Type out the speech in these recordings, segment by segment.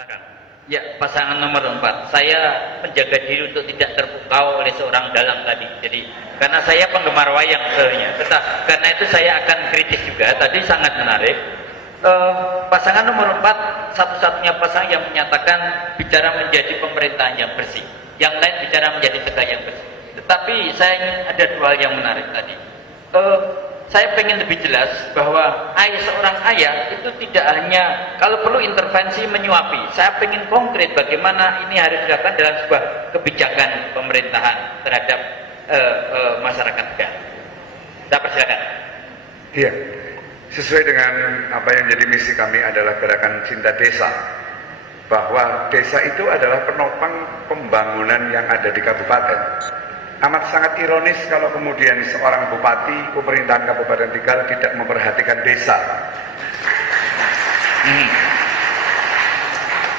Silakan. Ya, pasangan nomor 4. Saya menjaga diri untuk tidak terpukau oleh seorang dalang tadi. Jadi, karena saya penggemar wayang sebenarnya. Karena itu saya akan kritis juga. Tadi sangat menarik. Pasangan nomor 4 satu-satunya pasangan yang menyatakan bicara menjadi pemerintahan yang bersih. Yang lain bicara menjadi tegak yang bersih. Tetapi saya ingin ada dua hal yang menarik tadi. Saya pengen lebih jelas bahwa seorang ayah itu tidak hanya kalau perlu intervensi menyuapi. Saya pengen konkret bagaimana ini harus dilakukan dalam sebuah kebijakan pemerintahan terhadap masyarakat Tegal. Saya persilakan. Iya, sesuai dengan apa yang jadi misi kami adalah gerakan cinta desa. Bahwa desa itu adalah penopang pembangunan yang ada di kabupaten. Amat sangat ironis kalau kemudian seorang bupati pemerintahan Kabupaten Tegal tidak memperhatikan desa.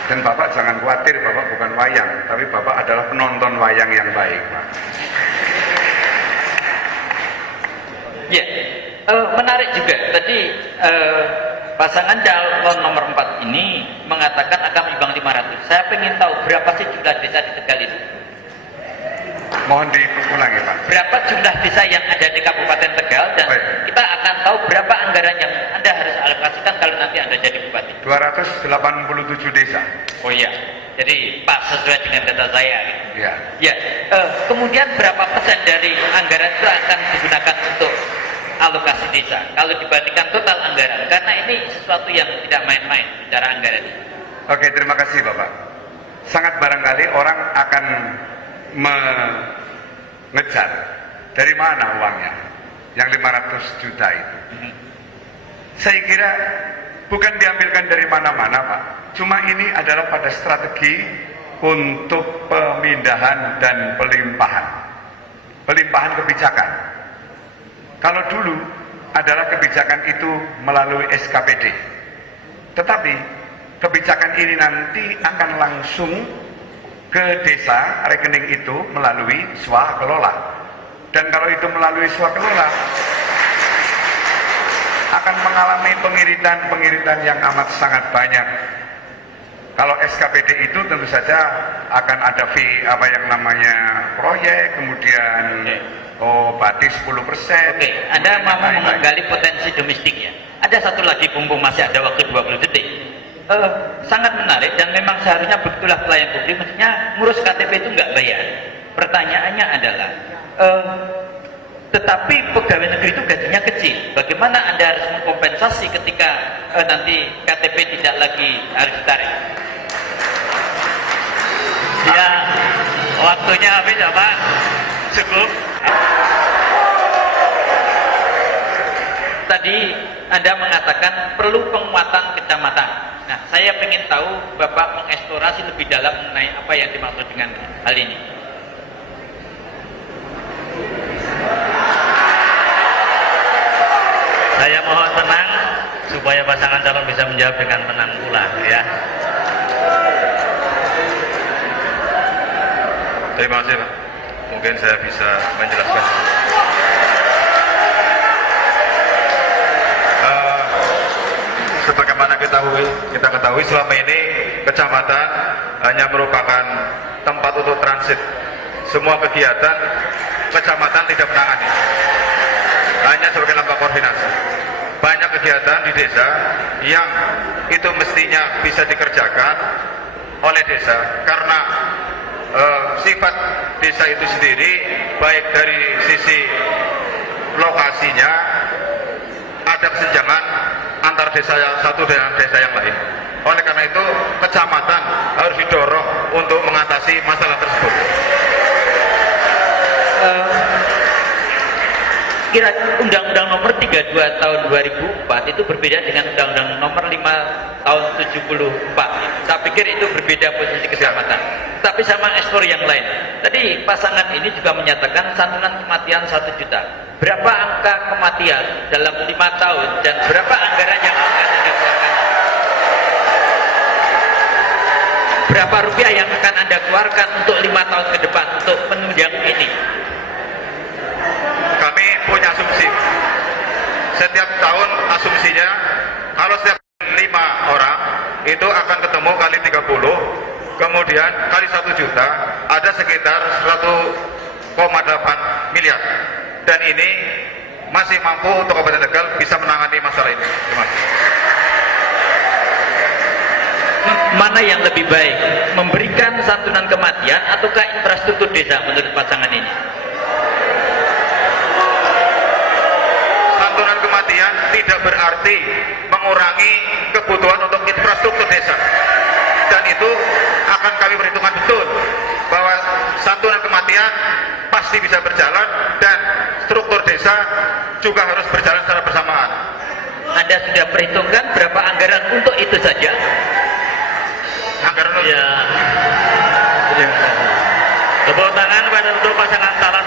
Dan Bapak jangan khawatir, Bapak bukan wayang, tapi Bapak adalah penonton wayang yang baik, Pak. Ya, menarik juga. Tadi pasangan calon nomor 4 ini mengatakan akan menyumbang 500. Saya ingin tahu berapa sih jumlah desa di Tegal itu? Mohon diulangi, Pak. Berapa jumlah desa yang ada di Kabupaten Tegal dan kita akan tahu berapa anggaran yang Anda harus alokasikan kalau nanti Anda jadi bupati. 287 desa. Oh iya, jadi pas sesuai dengan data saya. Ya. Ya. Kemudian berapa persen dari anggaran itu akan digunakan untuk alokasi desa? Kalau dibandingkan total anggaran, karena ini sesuatu yang tidak main-main bicara anggaran. Oke, terima kasih Bapak. Sangat barangkali orang akan mengejar dari mana uangnya yang 500 juta itu. Saya kira bukan diambilkan dari mana-mana, Pak. Cuma ini adalah pada strategi untuk pemindahan dan pelimpahan kebijakan. Kalau dulu adalah kebijakan itu melalui SKPD, tetapi kebijakan ini nanti akan langsung ke desa, rekening itu melalui swakelola. Dan kalau itu melalui swakelola akan mengalami pengiritan yang amat sangat banyak. Kalau SKPD itu tentu saja akan ada fee apa yang namanya proyek, kemudian bati 10%. Oke, Anda mau menggali potensi domestiknya. Ada satu lagi mumpung masih ada waktu 20 detik. Sangat menarik dan memang seharusnya begitulah pelayan publik, maksudnya ngurus KTP itu nggak bayar. Pertanyaannya adalah tetapi pegawai negeri itu gajinya kecil, bagaimana Anda harus mengkompensasi ketika nanti KTP tidak lagi harus ditarik? Ya, waktunya habis ya Pak. Cukup. Tadi Anda mengatakan perlu penguatan kecamatan. Nah, saya ingin tahu Bapak mengeksplorasi lebih dalam mengenai apa yang dimaksud dengan hal ini. Saya mohon tenang supaya pasangan calon bisa menjawab dengan tenang pula, ya. Terima kasih, Pak. Mungkin saya bisa menjelaskan. Sebagaimana kita ketahui selama ini kecamatan hanya merupakan tempat untuk transit. Semua kegiatan kecamatan tidak menangani, hanya sebagai lembaga koordinasi. Banyak kegiatan di desa yang itu mestinya bisa dikerjakan oleh desa karena sifat desa itu sendiri, baik dari sisi lokasinya ada kesenjangan antar desa yang satu dengan desa yang lain. Oleh karena itu kecamatan harus didorong untuk mengatasi masalah tersebut. Kira Undang-Undang Nomor 32 Tahun 2004 itu berbeda dengan Undang-Undang Nomor 5 Tahun 74. Saya pikir itu berbeda posisi kecamatan. Tapi sama ekspor yang lain. Tadi pasangan ini juga menyatakan santunan kematian 1 juta. Berapa angka kematian dalam 5 tahun dan berapa anggaran yang akan Anda keluarkan? Berapa rupiah yang akan Anda keluarkan untuk 5 tahun ke depan untuk penunjang ini? Kami punya asumsi. Setiap tahun asumsinya kalau setiap 5 orang itu akan ketemu kali 30. kemudian kali 1 juta ada sekitar 1,8 miliar, dan ini masih mampu untuk Kabupaten Tegal bisa menangani masalah ini. Terima kasih. Mana yang lebih baik, memberikan santunan kematian ataukah infrastruktur desa menurut pasangan ini? Santunan kematian tidak berarti mengurangi kebutuhan untuk infrastruktur desa, dan itu akan kami perhitungkan betul bahwa santunan kematian pasti bisa berjalan dan struktur desa juga harus berjalan secara bersamaan. Anda sudah perhitungkan berapa anggaran untuk itu saja? Ya. Tepuk tangan pada untuk pasangan calon